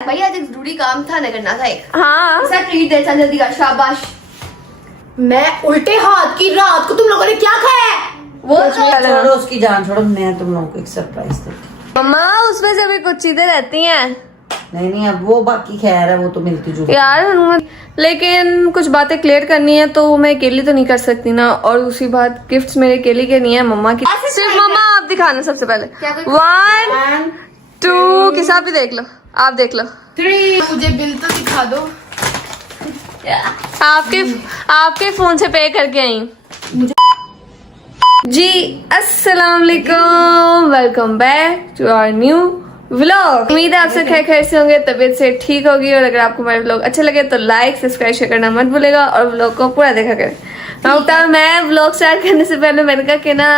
भैया आज एक जरूरी काम था ना, करना था एक। हाँ ऐसा ट्रीट दे, चल जल्दी कर, शाबाश। मैं उल्टे हाथ की रात को तुम लोगों ने क्या खाया है? वो तो छोड़ो उसकी जान छोड़ो, मैं तुम लोगों को एक सरप्राइज देती मम्मा, उसमें से भी कुछ चीजें रहती हैं नहीं अब वो बाकी खैर है, वो तो मिलती जुलती यार, लेकिन कुछ बातें क्लियर करनी है तो मैं अकेली तो नहीं कर सकती ना। और दूसरी बात, गिफ्ट्स मेरे अकेली के नहीं है, मम्मा की। सिर्फ मम्मा आप दिखाना सबसे पहले। 1 2 किस आप भी देख लो, आप देख लो। 3 मुझे बिल तो दिखा दो। आपके फोन से पे करके आई जी। अस्सलाम वालेकुम, welcome back to our new vlog. उम्मीद है आप सब खैर से होंगे, तबीयत से ठीक होगी। और अगर आपको हमारे व्लॉग अच्छे लगे तो लाइक सब्सक्राइब शेयर करना मत भूलेगा और व्लॉग को पूरा देखा करें। मैं व्लॉग स्टार्ट करने से पहले मैंने कहा कि ना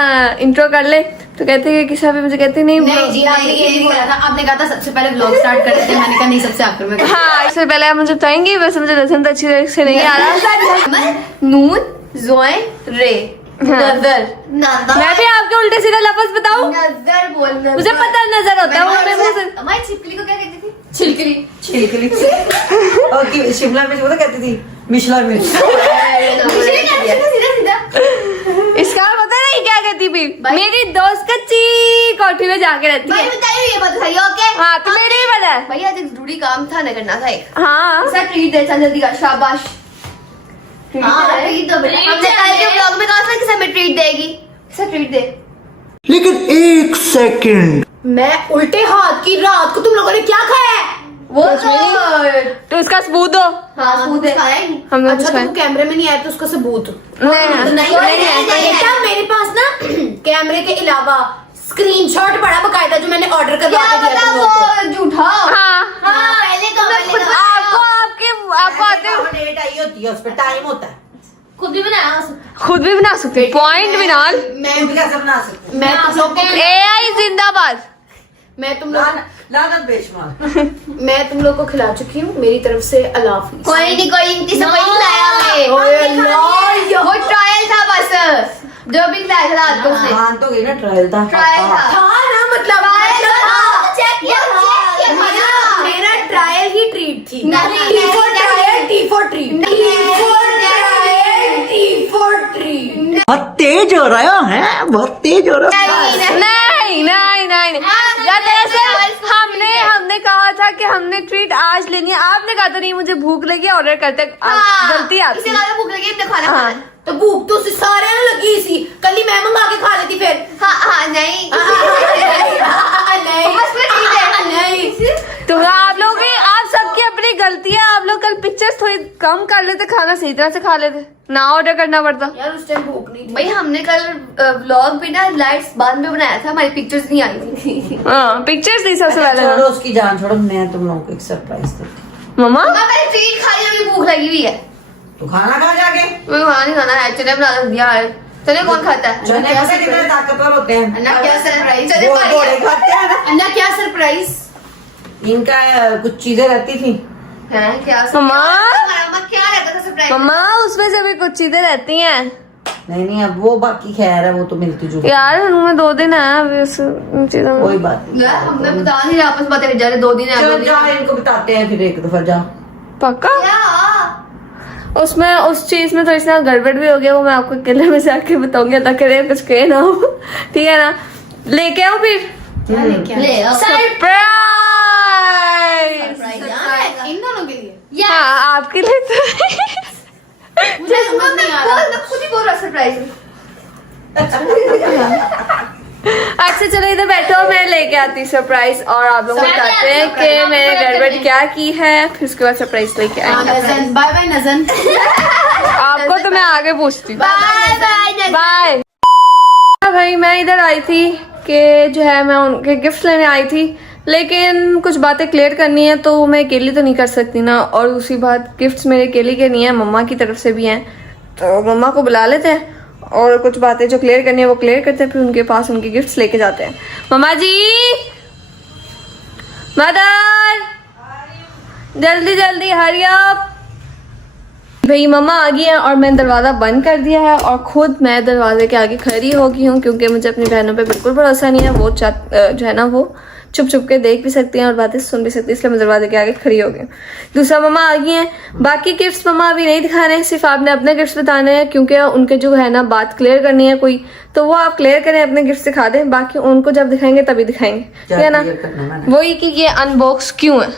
इंट्रो कर ले, तो कहते हैं कि शाबी मुझे कहती नहीं जी, आपने ये नहीं बोला था, आपने कहा था सबसे पहले व्लॉग स्टार्ट कर देते हैं। मैंने कहा नहीं, सबसे आखिर में। हाँ, इससे पहले आप मुझे बताएंगे, वैसे मुझे लहसुन तो अच्छी तरह से नहीं आ रहा। नून जोए रे नजर मैं भी आपके उल्टे सीधा लफ्ज बताऊं? नजर बोलना, मुझे पता नजर होता है वो मेरे मुंह से। हमारी छिपकली को क्या कहती थी? छिलकरी। छिलकली और की शिमला मिर्च वो तो कहती थी मिशला मिर्च। इसका पता नहीं क्या कहती भी। मेरी दोस्त कच्ची कोठी में जाके रहती है। ये बात सही है, ओके। हाँ, तो मेरे ही पता है। भैया आज एक जरूरी काम था ना, करना था एक। हाँ ऐसा ट्रीट दे, चल जल्दी कर, शाबाश। ट्रीट तो हमने कल के व्लॉग में कहा था कि हमें ट्रीट देगी। ऐसा ट्रीट दे। लेकिन 1 सेकंड, मैं उल्टे हाथ की रात को तुम लोगों ने क्या खाया है? वो तो इसका सबूत दो। हाँ सूद है। हमने अच्छा, कुछ तुम कैमरे में नहीं आए तो उसका सबूत। नहीं बेटा मेरे पास ना कैमरे के अलावा स्क्रीनशॉट पड़ा बकायदा, जो मैंने ऑर्डर करवा क्या के दिया पता तुम लोगों को। वो झूठा। हाँ, पहले तो आपको आते हो, डेट आई होती है, उस पर टाइम होता है, खुद भी बनाया। खुद भी बना सकते पॉइंट भी नाल। मैं भी कैसे बना सकते मैं तुम लोग को AI जिंदाबाद। लानत बेशुमार। मैं तुम लोग को खिला चुकी हूँ, मेरी तरफ से अल्लाह हाफिज। कोई नहीं, कोई इनकी से कोई खिलाया हमें। वो ट्रायल था बस, जो भी खिलाया था रात को उसने। मान तो गई ना, ट्रायल था। ट्रायल था। हाँ ना, मतलब चेक किया मेरा ट्रायल ही ट्रीट थी। नहीं, T for trial, T for treat। T for trial, T for treat। बहुत तेज हो रहा है, बहुत तेज हो रहा है। नहीं। या दरअसल हमने कहा था कि हमने ट्रीट आज लेनी है। आपने कहा था नहीं मुझे भूख लगी, ऑर्डर करते। गलती आपकी। इसे ज्यादा भूख लगी, इतने खाना खाना। तो भूख तो सारे ने लगी सी, कल ही मैं मंगा के खा लेती फिर। हाँ नहीं नहीं। तो आप लोग आप सबकी अपनी गलती है। आप लोग कल पिक्चर्स थोड़ी कम कर लेते, खाना सही तरह से खा लेते, ना ऑर्डर करना पड़ता। यार उस टाइम भूख नहीं थी। भाई हमने कल व्लॉग भी ना लाइट्स बाद में बनाया था, हमारी पिक्चर्स नहीं आई थी। हाँ, पिक्चर्स नहीं सबसे पहले। छोड़ो उसकी जान छोड़ो, मैं तुम लोगों को एक सरप्राइज देती मम्मा पहले ट्रीट खाई, अभी भूख लगी हुई है। तो खाना खा जाके। मुझे खाना नहीं खाना है, चने बना दिया है। चने कौन खाता है? चने पता कितने ताकतवर होते हैं। अन्ना क्या सरप्राइज? चने खा घोड़े लिया। खाते हैं ना। अन्ना क्या सरप्राइज? इनका कुछ चीजें रहती थी। हैं क्या? मम्मा क्या रहता था सरप्राइज? मम्मा, उसमें से भी कुछ चीजें रहती हैं नहीं अब वो बाकी खैर है, वो तो मिलती जुलती यार। उनमें 2 दिन है अभी उस चीजों में। कोई बात नहीं। यार हमने बता नहीं रहा, आपस में बातें जा रहे, 2 दिन है, 2 चलो दिन जा, है। इनको बताते हैं फिर एक दफा। जा पक्का क्या? उसमें उस चीज में थोड़ी सी गड़बड़ भी हो गया, वो मैं आपको अकेले में जाके बताऊंगी, ताकि कुछ कहे ना हो। ठीक है ना? लेके आओ फिर ले आओ। सरप्राइज। इन दोनों के लिए। हाँ, आपके लिए तो मुझे समझ नहीं आ रहा। खुद ही बोल रहा सरप्राइज। अच्छा चलो इधर बैठो, मैं लेके आती सरप्राइज और आप लोग बताते हैं कि मैंने गड़बड़ क्या की है, फिर उसके बाद सरप्राइज लेके आएंगे। नजन, बाय बाय नजन। आपको तो मैं आगे पूछती हूँ। Bye bye. भाई मैं इधर आई थी कि जो है मैं उनके गिफ्ट लेने आई थी, लेकिन कुछ बातें क्लियर करनी है तो मैं अकेली तो नहीं कर सकती ना। और दूसरी बात, गिफ्ट्स मेरे अकेली के नहीं है, मम्मा की तरफ से भी हैं। तो मम्मा को बुला लेते हैं और कुछ बातें जो क्लियर करनी है वो क्लियर करते हैं, फिर उनके पास उनके गिफ्ट्स लेके जाते हैं। मम्मा जी, मदर, जल्दी जल्दी हरी अप। भाई मम्मा आ गई है और मैंने दरवाज़ा बंद कर दिया है और खुद मैं दरवाजे के आगे खड़ी हो गई हूँ, क्योंकि मुझे अपनी बहनों पे बिल्कुल भरोसा नहीं है। वो जो है ना, वो छुप छुप के देख भी सकती हैं और बातें सुन भी सकती हैं, इसलिए मैं दरवाजे के आगे खड़ी हो गई हूँ। दूसरा मम्मा आ गई हैं। बाकी गिफ्ट्स मम्मा अभी नहीं दिखा रहे हैं, सिर्फ आपने अपने गिफ्ट्स बताने हैं, क्योंकि उनके जो है ना बात क्लियर करनी है कोई, तो वो आप क्लियर करें, अपने गिफ्ट दिखा दें, बाकी उनको जब दिखाएंगे तभी दिखाएंगे, ठीक है ना। वही कि ये अनबॉक्स क्यों है,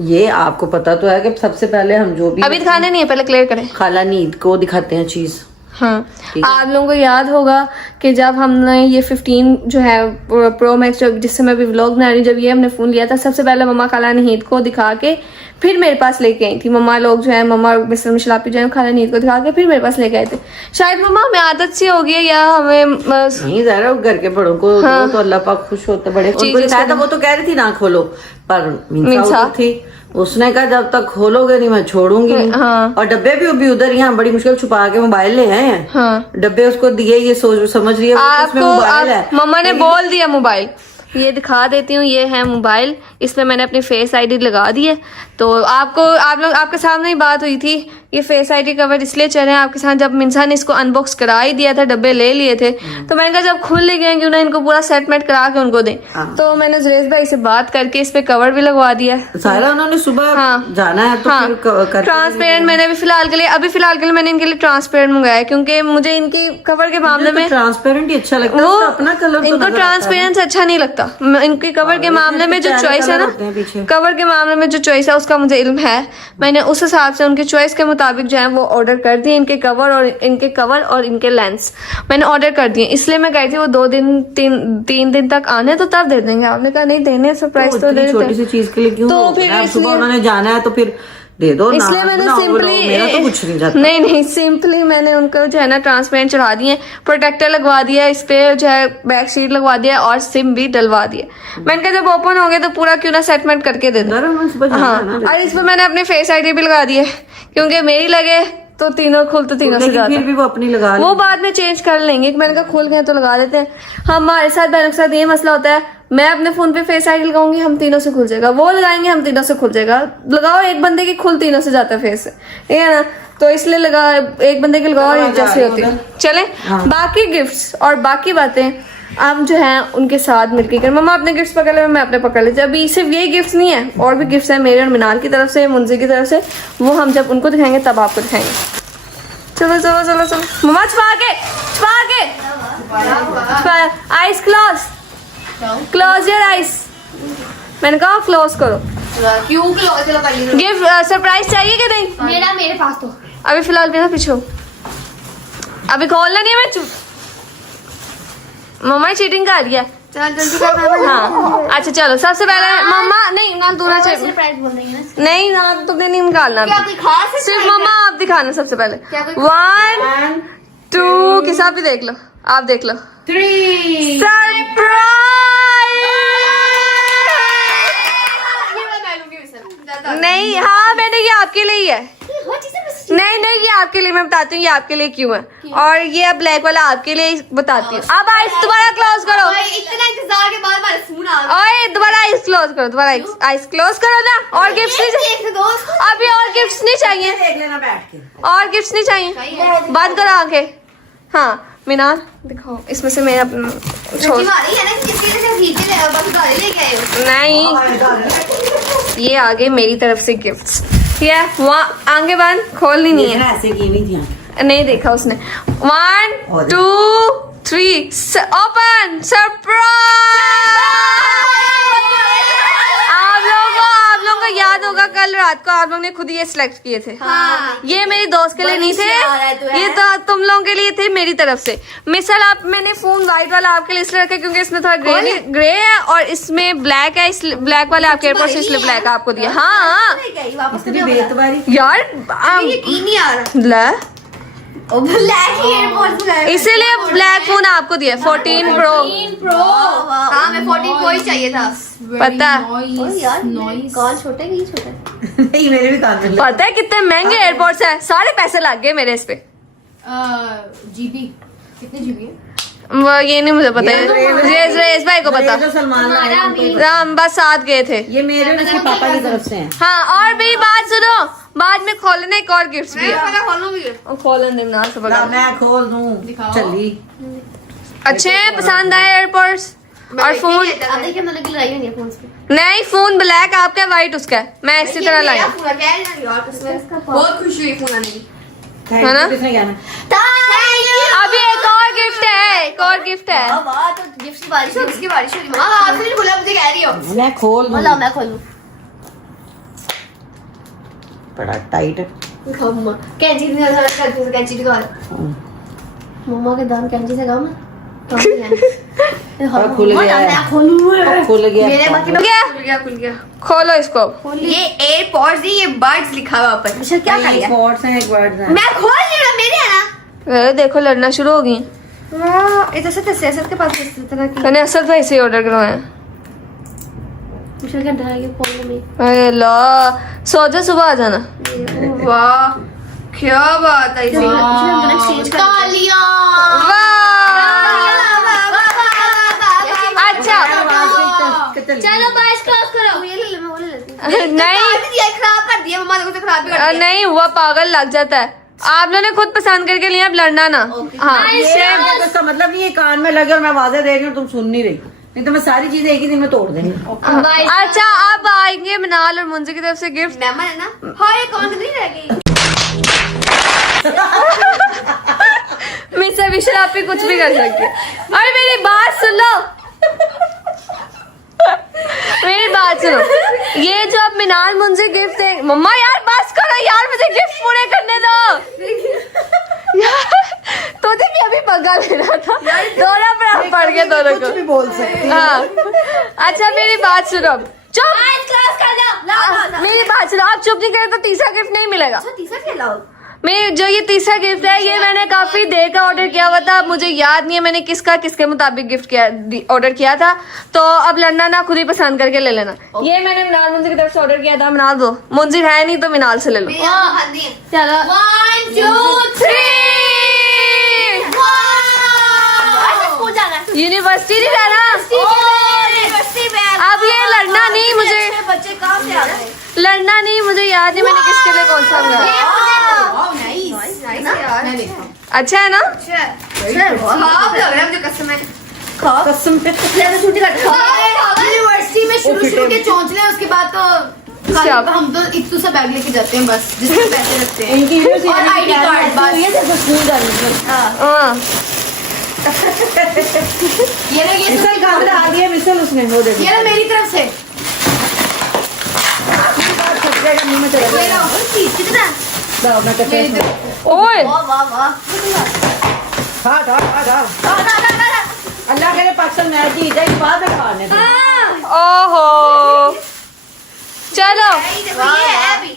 ये आपको पता तो है कि सबसे पहले हम जो भी अभी दिखाने नहीं है, पहले क्लियर करें। खाला नींद को दिखाते हैं चीज। हाँ, आप लोगों को याद होगा कि जब हमने ये 15 जो है प्रो मैक्स, जब जिससे मैं अभी व्लॉग बना रही हूँ, जब ये हमने फोन लिया था, सबसे पहले मम्मा खाला नींद को दिखा के फिर मेरे पास लेके आई थी। मम्मा लोग जो है, मम्मा मिस्टर मिशलापी जो है, खाला नींद को दिखा के फिर मेरे पास लेके आए थे। शायद मम्मा हमें आदत सी हो गई है या हमें नहीं ज़रा घर के बड़ों को तो अल्लाह पाक खुश होते बड़े। उनको दिखाया था, वो तो कह रही थी ना खोलो, पर मिंसा थी, उसने कहा जब तक खोलोगे नहीं मैं छोड़ूंगी नहीं। हाँ। और डब्बे भी अभी उधर यहाँ बड़ी मुश्किल छुपा के मोबाइल ले आए हैं। हाँ। डब्बे उसको दिए, ये सोच समझ रही है उसमें मोबाइल है। मम्मा ने बोल दिया मोबाइल, ये दिखा देती हूँ, ये है मोबाइल, इसमें मैंने अपनी फेस आईडी लगा दी है। तो आपके सामने ही बात हुई थी, ये फेस आईडी कवर इसलिए चल रहे हैं आपके साथ। जब मिंसा ने इसको अनबॉक्स करा ही दिया था, डब्बे ले लिए थे, तो मैंने कहा जब खुल ले गए क्यों ना इनको पूरा सेटमेंट करा के उनको दें। तो मैंने जुरेश भाई से बात करके इस पे कवर भी लगवा दिया है। सारा उन्होंने सुबह जाना है तो फिर ट्रांसपेरेंट मैंने भी फिलहाल के लिए मैंने इनके लिए ट्रांसपेरेंट मंगाया, क्योंकि मुझे इनकी कवर के मामले में ट्रांसपेरेंट ही अच्छा लगता है, वो अपना कलर इनको ट्रांसपेरेंट अच्छा नहीं लगता। इनकी कवर के मामले में जो चॉइस है ना, कवर के मामले में जो चॉइस है उसका मुझे इल्म है। मैंने उस हिसाब से उनकी चॉइस के मुताबिक जो है वो ऑर्डर कर दिए, इनके कवर और इनके लेंस मैंने ऑर्डर कर दिए। इसलिए मैं कही थी वो 3 दिन तक आने तो तब दे देंगे। आपने कहा नहीं देने, सरप्राइज तो दे देते, छोटी सी चीज के लिए क्यों, तो फिर सुबह उन्होंने जाना है तो फिर दे दो। इसलिए मैंने सिंपली मैंने उनको जो है ना ट्रांसपेरेंट चढ़ा दिए, प्रोटेक्टर लगवा दिया, इस पे जो है बैक शीट लगवा दिया और सिम भी डलवा दिए। मैंने कहा जब ओपन हो गए तो पूरा क्यों ना सेटमेंट करके दे दो। हाँ, और इस पे मैंने अपनी फेस आईडी भी लगा दी है, क्योंकि मेरी लगे तो तीनों खुल तो तीनों से जाता। फिर भी वो अपनी लगा, वो बाद में चेंज कर लेंगे। मैंने कहा खुल गए तो लगा देते हैं। हमारे साथ बहनों के साथ ये मसला होता है, मैं अपने फोन पे फेस आईडी लगाऊंगी, हम तीनों से खुल जाएगा, वो लगाएंगे हम तीनों से खुल जाएगा। लगाओ एक बंदे की, खुल तीनों से जाता है फेस से, ठीक है ना। तो इसलिए लगा एक बंदे की लगाओ और एक जैसे होती है। चले बाकी गिफ्ट्स और बाकी बातें आप जो है उनके साथ मिलकर करें। मम्मा अपने गिफ्ट्स पकड़ ले, मैं अपने पकड़ लेती। अभी सिर्फ ये गिफ्ट्स नहीं है, और भी गिफ्ट्स है मेरे और मिनाल की तरफ से, मुंजी की तरफ से। वो हम जब उनको दिखाएंगे तब आपको दिखाएंगे। चलो चलो चलो चलो मम्मा, छुपा के आइस क्लोज योर आइस। मैंने कहा क्लोज करो। क्यों क्लोज? चलो कर लीजिए। गिफ्ट सरप्राइज चाहिए कि नहीं? मेरे पास तो अभी फिलहाल मेरा पीछे, अभी खोलना नहीं है। मैं मम्मा चीटिंग कर रही है। चल जल्दी कर। हाँ अच्छा चलो, सबसे पहले मम्मा नहीं ना दूना चाहिए, सरप्राइज बोल रही है नहीं ना तुमने नहीं निकालना, क्या कोई खास surprise सिर्फ मम्मा आप दिखाना सबसे पहले। क्या कोई 1 2 के साथ भी देख लो, आप देख लो। 3 नहीं, हाँ मैंने ये आपके लिए ही है। नहीं ये आपके लिए, मैं बताती हूँ ये आपके लिए क्यों है। और ये अब ब्लैक वाला आपके लिए बताती हूँ। अब आइस दोबारा क्लोज करो। इतना इंतजार के बाद हमारा फोन आ गया। ओए दोबारा आइस क्लोज करो, दोबारा आइस क्लोज करो ना। और गिफ्ट्स नहीं चाहिए अभी, और गिफ्ट्स नहीं चाहिए, देख लेना बैठ के। और गिफ्ट्स नहीं चाहिए। बंद करो आंखें। हाँ मीनार दिखाओ, इसमें से मेरा नहीं, ये आगे मेरी तरफ से गिफ्ट्स। ये वहाँ आगे बंद, खोलनी नहीं है। ऐसे की नहीं थी, नहीं देखा उसने। 1 2 3 ओपन। सरप्राइज! आप लोगों को याद होगा कल रात को आप लोगों ने खुद ये सिलेक्ट किए थे। हाँ। ये मेरी दोस्त के लिए नहीं थे, ये तो तुम लोगों के लिए थे मेरी तरफ से। मिसल आप, मैंने फोन व्हाइट वाला आपके लिए इसलिए रखा क्योंकि इसमें थोड़ा ग्रे है और इसमें ब्लैक है, इसलिए ब्लैक वाले आपके एयरपोर्ट से इसलिए ब्लैक आपको दिया। हाँ यार यकीन नहीं आ रहा। ला ब्लैक एयरपोर्ट्स इसीलिए ब्लैक फोन आपको दिया 14 प्रो। हाँ मैं 14 प्रो ही चाहिए था। पता कॉल छोटे नहीं छोटे। नहीं मेरे भी कान में पता है कितने महंगे एयरपोर्ट्स हैं, सारे पैसे लग गए मेरे इस पे। जीबी कितने जीबी है? वो ये नहीं मुझे पता है, रेस भाई को पता। हम बस साथ गए थे। ये मेरे और इसके पापा की तरफ से हैं। हाँ और मेरी बात सुनो, बाद में खोलने एक और गिफ्ट भी है। खोलन दे ना, मैं खोल दूं, चली अच्छे हैं, पसंद आए एयरपोर्ट्स? और फोन अब देखिए मैंने की लड़ाई होनी है फोन पे। नहीं, फोन ब्लैक आपका, व्हाइट उसका है। मैं इसी तरह लाई हूँ। पूरा कह रही ना यार, किसमें बहुत खुश हुई फोन आने की। है ना? किसने कहना? अभी एक और गिफ्ट है, एक और गिफ्ट है। वाह, तो गिफ्ट की बारिश हो, किसकी बारिश हो रही है? माँ आपने नहीं बोला, मुझे कह रही हो। मैं खोल दूँ। बोला मैं खोलूं। बड़ा टाइट है। दिखाओ मम्मा, कैंची नहीं लगा करके कैंची दिखा। मम्मा के दाम कैंची से कम है। और खुल गया है। मैं खोलूं। खुल गया। मेरे बाकी खुल गया। खोलो इसको। ये एयरपॉड्स नहीं, ये बर्ड्स लिखा हुआ ऊपर। मिशेल क्या कर रही है? Pods हैं, एक words हैं। मैं खोल रही हूं, मेरे है ना। अरे देखो लड़ना शुरू हो गई। वाह, इधर से तस्वीर के पास इस तरह की। मैंने असल भाई से ऑर्डर करवाया। मिशेल क्या डरा के खोलने में। अरे ला, सो जा, सुबह आ जाना। वाह, क्या बात है। मिशेल हम दोनों एक्सचेंज कर तालियां। अच्छा चलो बाइस क्रॉस करो। ये ले ले, मैं वो ले लेती हूं। नहीं दिया खराब कर दिया मम्मा, देखो तो खराब भी कर दिया। नहीं हुआ, पागल लग जाता है। आप लोगों ने खुद पसंद करके लिया, अब लड़ना ना। हाँ ये इसका मतलब नहीं, ये कान में लगे और मैं आवाजें दे रही हूँ, तुम सुन नहीं रही। नहीं तो मैं सारी चीजें एक ही दिन में तोड़ देंगी। अच्छा, अब आएंगे मिनाल और मुंजी की तरफ से गिफ्ट। मेहमान है ना। हाँ, ये कौन सी नहीं रह गई। मिस्टर विशल आप भी कुछ भी कर सकती है। अरे मेरी बात सुन लो, मेरी बात सुनो। ये जो अब मिनाल मुंजी गिफ्ट दे, मम्मा यार बस करो यार, मुझे गिफ्ट पूरे करने दो यार। तो देखिए अभी बगा लेना था, दोनों पर पड़ गए दोनों को। कुछ भी बोल सकती है। हाँ अच्छा मेरी बात सुनो, चुप। मेरी बात सुनो, आप चुप नहीं करें तो तीसरा गिफ्ट नहीं मिलेगा। तीसरा क्या लाओ? मैं जो ये तीसरा गिफ्ट है, ये मैंने काफी देर का ऑर्डर किया हुआ था। अब मुझे याद नहीं है मैंने किसके मुताबिक गिफ्ट किया, ऑर्डर किया था। तो अब लड़ना ना, खुद ही पसंद करके ले लेना। ये मैंने मिनाल मुंजी की तरफ से ऑर्डर किया था। मिनाल दो, मुंजी है नहीं तो मिनाल से ले लो। चलो 1 2 3। यूनिवर्सिटी नहीं जाना। अब ये लड़ना नहीं, मुझे बच्चे कहाँ से आ गए? लड़ना नहीं, मुझे याद नहीं मैंने किसके लिए कौन सा मंगाया। अच्छा है ना? कसम पे यूनिवर्सिटी में शुरू के चौंचले, उसके बाद तो हम तो इतू सा बैग लेके जाते हैं बस, जिसमें पैसे रखते हैं। इनकी और आईडी कार्ड बस। स्कूल जाने हाँ ये ना, ये मिसल कहाँ से ला दिया? मिसल उसने वो देखो। ये ना मेरी तरफ से। मुंह में चला गया। कितना? लाओ, मैं कहते हैं। ओए वाह वाह वाह। खा खा खा खा। अल्लाह करे पाकिस्तान मैच जीत जाए, बाद में खाने दो। ओहो चलो। ये है अभी।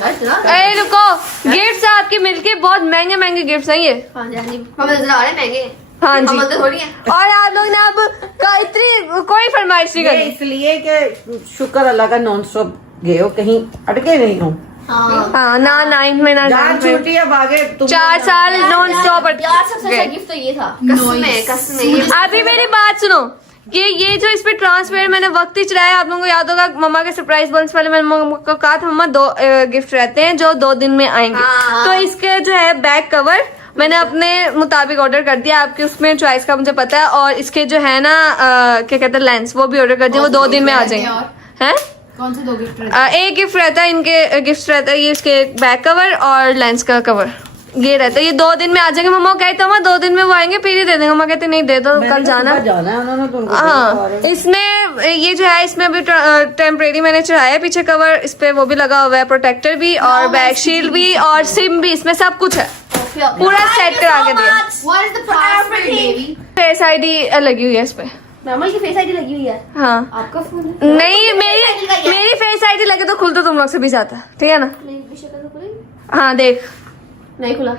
अरे रुको, गिफ्ट्स आपके मिलके बहुत महंगे महंगे गिफ्ट्स हैं ये। हाँ जी, हमें नजर आ रहे हैं महंगे। हाँ जी, हम तो थोड़ी हैं। और आप लोग ने अब इतनी कोई फरमाइश नहीं ये करी। इसलिए कि शुक्र अल्लाह का नॉन स्टॉप गए हो, कहीं अटके नहीं हो। हाँ ना 9th में ना जान 10th में, छूटी अब आगे तुम 4 साल नॉन स्टॉप यार सबसे अच्छा गिफ्ट तो ये था। कसम में। अभी मेरी बात सुनो, ये जो इस पे ट्रांसपेरेंट मैंने वक्त ही चलाया। आप लोगों को याद होगा मम्मा के सरप्राइज बॉल्स वाले मैंने मम्मा को कहा था, मम्मा 2 गिफ्ट रहते हैं जो 2 दिन में आएंगे। तो इसके जो है बैक कवर मैंने अपने मुताबिक ऑर्डर कर दिया। आपके उसमें चॉइस का मुझे पता है। और इसके जो है ना क्या कहते हैं लेंस, वो भी ऑर्डर कर दिया। वो 2 दिन में आ जाएंगे। हैं कौन से 2 गिफ्ट रहते एक गिफ्ट रहता है, इनके गिफ्ट रहता है ये इसके बैक कवर और लेंस का कवर, ये रहता है। ये 2 दिन में आ जाएंगे। मम्मा कहते हैं 2 दिन में वो आएंगे फिर ही दे देंगे। मम्मा कहते नहीं दे दो, कल जाना है उन्होंने तो उनको हाँ। इसमें ये जो है, इसमें अभी टेम्परेरी मैंने चढ़ाया है पीछे कवर, इस पे वो भी लगा हुआ है, प्रोटेक्टर भी और बैक शील्ड भी और सिम भी, इसमें सब कुछ है। पूरा सेट करा के दिया। What is the password, baby? Face ID लगी हुई है इस पे। मामा की फेस आईडी लगी हुई है। हाँ आपका फोन है? नहीं, मेरी फेस आईडी लगे तो खुल तो तुम लोग से भी जाता, ठीक है ना? नहीं शक्ल तो खुली हाँ देख, नहीं खुला।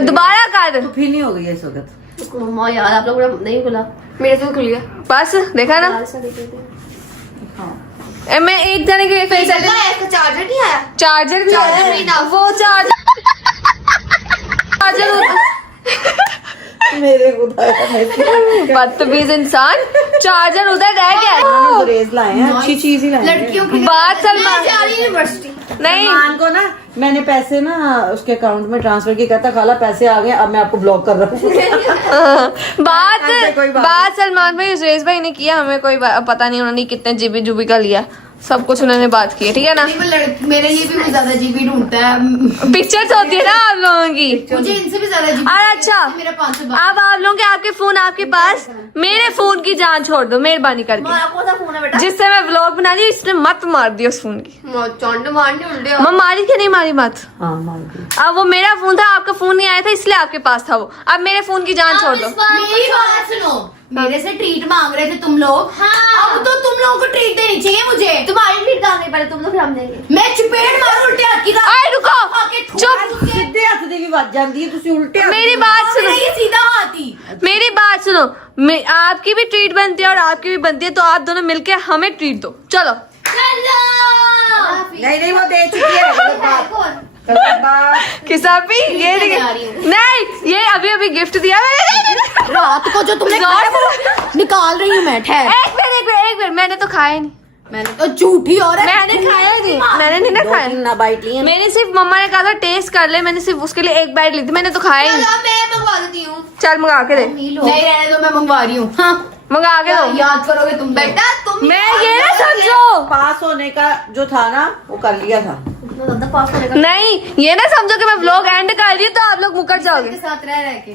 दोबारा कर। तो फिर नहीं हो गई इस वक्त। मम्मा यार आप लोग नहीं खुला, मेरे से खुल गया। बस देखा ना, ऐसा देख लेते हैं। मैं एक जने की फेस आईडी। इसका चार्जर नहीं आया। चार्जर भी नहीं ना। वो चार्जर मेरे खुदा बदतमीज इंसान, चार्जर उधर रह गया। गुरेज लाए हैं, अच्छी चीज ही लाए हैं। लड़कियों की बात सलमान यूनिवर्सिटी नहीं सलमान को ना मैंने पैसे ना उसके अकाउंट में ट्रांसफर किया, कहता खाला पैसे आ गए, अब मैं आपको ब्लॉक कर रहा हूँ। बात सलमान भाई सुरेश भाई ने किया, हमें कोई पता नहीं उन्होंने कितने जीबी जूबी का लिया, सब कुछ उन्होंने बात की है, ठीक है ना। मेरे लिए भी वो ज्यादा जीबी ढूंढता है। पिक्चर्स होती है ना आप लोगों की। मुझे इनसे भी ज्यादा जीबी। और अच्छा मेरा 500 अब आप लोगों के आपके फोन आपके पास, मेरे फोन की जान छोड़ दो मेहरबानी करके। कौन सा फोन है बेटा? जिससे मैं व्लॉग बना रही हूँ, इसने मत मार दियो उस फोन की। चौंड मारने उल्टे मैं मारी कि नहीं मारी मत। हाँ मान ली। अब वो मेरा फोन था, आपका फोन नहीं आया था इसलिए आपके पास था वो। अब मेरे फोन की जान छोड़ दो। मेरी बात सुनो, मेरे से ट्रीट मांग रहे थे तुम लोग। हाँ। अब तो तुम लोगों को ट्रीट देनी चाहिए मुझे। तुम्हारी ट्रीट कहाँ गई? पहले तुम तो फिर हम देंगे। मैं चपेट मार उल्टे हाथ की रात। आए रुको, आके ठोक चुप। के। सीधे हाथ से भी बात जानती है, तुसी उल्टे हाथ मेरी से- बात सुनो, मेरा ये सीधा हाथ ही। मेरी बात सुनो, आपकी भी ट्रीट बनती है और आपकी भी बनती है, तो आप दोनों मिलके हमें ट्रीट दो। चलो नहीं वो दे चुकी है। गलत बात, गलत बात। किसापी ये नहीं, ये अभी अभी गिफ्ट दिया मैंने। रात को जो तुमने खाया वो निकाल रही हूँ मैं। ठहर, एक मिनट, मैंने तो खाया नहीं। मैंने तो झूठी और मैंने खाया नहीं, मैंने नहीं ना दो खाया। तीन ना बाइट ली है। मैंने सिर्फ मम्मा ने कहा था टेस्ट कर ले, मैंने सिर्फ उसके लिए एक बाइट ली थी, मैंने तो खाया ही नहीं। मैं मंगवा देती हूँ। चल मंगा के दे, नहीं रहने दो, मैं मंगवा रही हूँ। हाँ मंगा के दो। याद करोगे तुम बेटा तुम मैं ये ना समझो, पास होने का जो था ना वो कर लिया था। पास होने का नहीं ये ना समझो कि मैं व्लॉग एंड कर रही हूँ तो आप लोग मुकर जाओगे। के साथ रह के।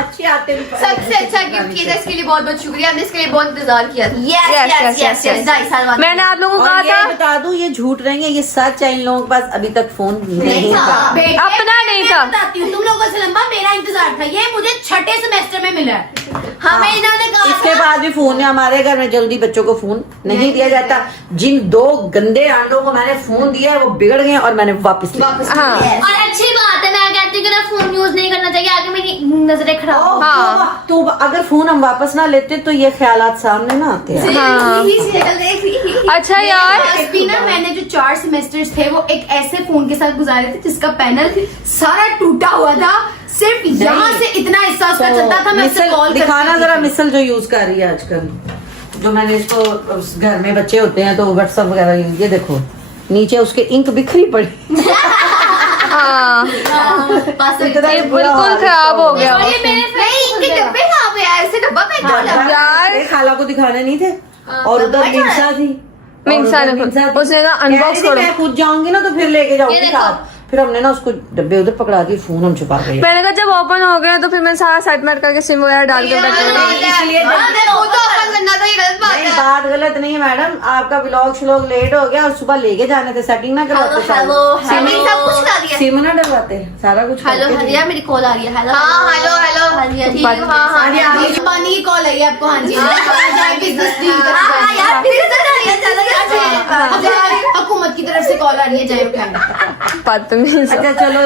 अच्छी आते भी सबसे अच्छा गिफ्ट किया था, इसके लिए बहुत बहुत शुक्रिया। हमने इसके लिए बहुत इंतजार किया था। Yes, yes. 2.5 साल बाद। मैंने आप लोगों को कहा और ये था बता दूं, ये झूठ रहेंगे, ये सच है, इन लोगों के पास अभी तक फोन नहीं था। था। बेटे, अपना नहीं मैं था। बताती हूँ तुम लोगों से लंबा मेरा इंतजार था। ये मुझे छठे सेमेस्टर में मिला है। हमें इन्होंने कहा इसके बाद भी फोन है हमारे घर में, जल्दी बच्चों को फोन नहीं दिया जाता। जिन दो गंदे आंडों को मैंने फोन दिया है वो बिगड़ गए और मैंने वापस लिया। हाँ और अच्छी बात है, मैं कहती हूँ कि ना फोन यूज नहीं करना चाहिए, आगे मेरी नजरें खराब हो। हाँ। तो अगर फोन हम वापस ना लेते तो ये ख्यालात सामने ना आते हैं। हाँ। अच्छा यार, पास भी ना मैंने जो 4 सेमेस्टर्स थे वो एक ऐसे फोन के साथ गुजारे थे जिसका पैनल सारा टूटा हुआ था। सिर्फ यहाँ से इतना हिस्सा उसका चलता था। मैं उससे मिसल कॉल दिखाना जरा, मिसल जो यूज कर रही है आजकल, जो मैंने इसको घर में बच्चे होते हैं तो व्हाट्सएप वगैरह, ये देखो नीचे उसके इंक बिखरी पड़ी। हाँ इतना ये बुरा बिल्कुल हाल खराब हो गया। और ये मेरे इनके डब्बे कहाँ पे यार? ऐसे डब्बा फेंक दो ना। यार ये खाला को दिखाने नहीं थे और उधर मिंसा थी। मिंसा ने उसने कहा अनबॉक्स करो। मैं खुद जाऊंगी ना तो फिर लेके ये जाऊंगी देखो। साथ। फिर हमने ना उसको डब्बे उधर पकड़ा दिए, फोन हम छुपा गए। मैंने कहा जब ओपन हो गया तो फिर मैं सारा सेट मेट करके सिम वगैरह डाल के रख दूंगी। इसलिए वो तो ओपन करना था, ये गलत बात नहीं, है। बात गलत नहीं है मैडम, आपका ब्लॉग श्लॉग लेट हो गया और सुबह लेके जाने थे, सेटिंग ना करवाते हमने सब कुछ करा दिया। सिम ना डलवाते, सारा कुछ हेलो करके हरिया, मेरी कॉल आ रही है। हेलो हाँ हेलो हेलो हरिया ठीक है। हाँ हाँ अंबानी की कॉल आई है आपको। हाँ जी, बिजनेस डील हाँ यार फिर से आ रही है, चलो यार। हुकूमत की तरफ से कॉल आ रही है, जाए उठाएं। बदतमीज। अच्छा चलो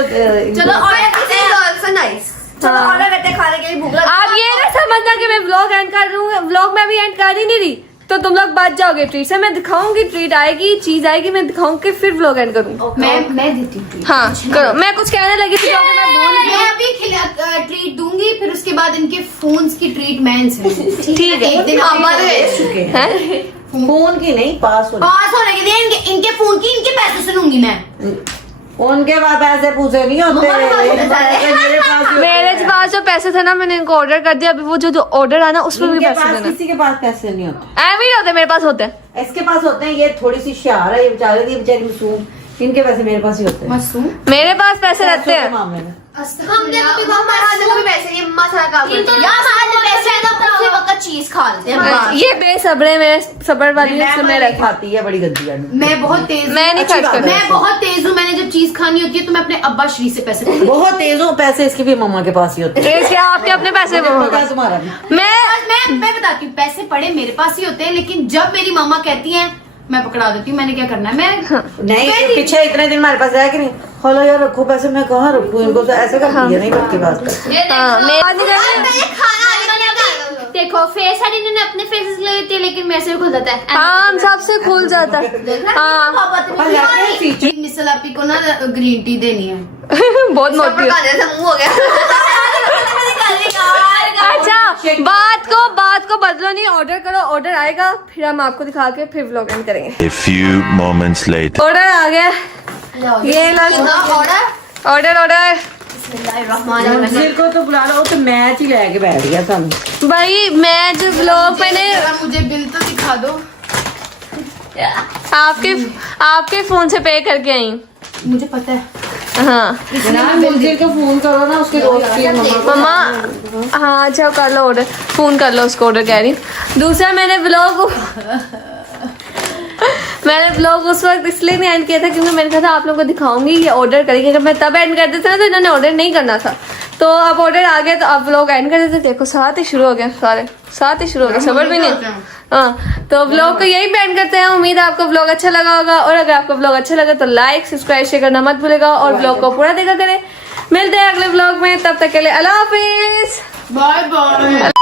चलो ऑर्डर नाइस। चलो ऑर्डर करते हैं, खाने के लिए भूख लगी। आप ये ना समझना कि मैं व्लॉग एंड कर रही हूँ, व्लॉग में भी एंड कर ही नहीं रही तो तुम लोग बच जाओगे ट्रीट से। मैं दिखाऊंगी, ट्रीट आएगी, चीज आएगी, मैं दिखाऊंगी, फिर व्लॉग एंड करूंगी। मैं देती हूँ treat। हाँ करो। मैं कुछ कहने लगी थी जो कि मैं भूल गई। मैं अभी ट्रीट दूंगी, फिर उसके बाद इनके फोन्स की ट्रीट मैं इनसे। ठीक है। एक दिन हमारे चुके हैं। हैं? फोन की नहीं, पास होने पास होने के लिए इनके फोन की इनके पैसे से लूंगी मैं। उनके पास पैसे पूछे नहीं होते, हमारे पास मेरे पास ही होते मेरे हैं। पास जो पैसे थे ना मैंने इनको ऑर्डर कर दिया, अभी वो जो ऑर्डर आना उसमें भी इनके पैसे पास देना। किसी के पास पैसे नहीं होते, एम ही होते, मेरे पास होते हैं। इसके पास होते हैं। ये थोड़ी सी शार है, ये बेचारे की बेचारी मासूम, इनके पैसे मेरे पास ही होते हैं। मासूम मेरे पास पैसे रहते पैसों के हैं। मामले में हमने कभी हमारे कभी पैसे नहीं, अम्मा सारा काम करती है। यार हमारे पैसे है ना, उसी वक्त चीज खा लेते हैं बस। ये बेसब्रे मेरे सबर वाली है, इसलिए मैं मैं रखा। खाती है, बड़ी गंदी आदमी। मैं बहुत तेज हूँ। मैं नहीं अच्छी खर्च बात करती। है। मैं बहुत तेज हूँ। मैंने जब चीज खानी होती है तो मैं अपने अब्बा श्री से पैसे लेती हूँ। बहुत तेज हो, पैसे इसके भी मम्मा के पास ही होते हैं। इसके आपके अपने पैसे मुझे वो पता है तुम्हारा भी। मैं मैं बताती हूँ, पैसे पड़े मेरे पास ही होते हैं, लेकिन जब मेरी मामा कहती है मैं पकड़ा देती हूँ। मैंने क्या करना है, मैं नहीं, पीछे इतने दिन हमारे पास रहा कि नहीं, खोलो यार रखो पैसे, मैं कहाँ रखूँ इनको, तो ऐसे करती है नहीं रखती बात। हाँ, ये खाना देखो फेस है, इन्होंने अपने फेसेस लेते हैं, लेकिन मेरे से खुल जाता है। हाँ हम सबसे खुल जाता है। हाँ मिसल आपी को ना ग्रीन टी देनी है। बहुत मोटी हो। जैसे मुंह हो गया। अच्छा बात को बदलो नहीं, ऑर्डर करो, ऑर्डर आएगा फिर हम आपको दिखा के फिर व्लॉग एंड करेंगे। A few moments later. Order आ गया, ये ऑर्डर मंजिल को तो बुला लो, तो मैच ही लेके बैठ गया था। भाई मैं जो व्लॉग मैंने मुझे बिल तो दिखा दो। आपके फोन से पे करके आई। मुझे पता है। हाँ मंजिल को फोन करो ना, उसके दोस्त की मम्मा। हाँ अच्छा कर लो ऑर्डर, फोन कर लो उसको, ऑर्डर कह रही हूँ। दूसरा मैंने व्लॉग उस वक्त इसलिए नहीं एंड किया था क्योंकि मैंने कहा था आप लोगों को दिखाऊंगी ये ऑर्डर करेंगे। अगर मैं तब एंड कर देता ना तो इन्होंने ऑर्डर नहीं करना था। तो अब ऑर्डर आ गया तो अब व्लॉग एंड कर देते। देखो साथ ही शुरू हो गया, साथ ही शुरू हो गया, सबर भी नहीं। हाँ तो व्लॉग को यही एंड करते हैं। उम्मीद है आपको व्लॉग अच्छा लगा होगा, और अगर आपको व्लॉग अच्छा लगा तो लाइक सब्सक्राइब शेयर करना मत भूलेगा, और व्लॉग को पूरा देखा करें। मिलते हैं अगले व्लॉग में, तब तक के लिए अल्लाह हाफिज, बाय बाय।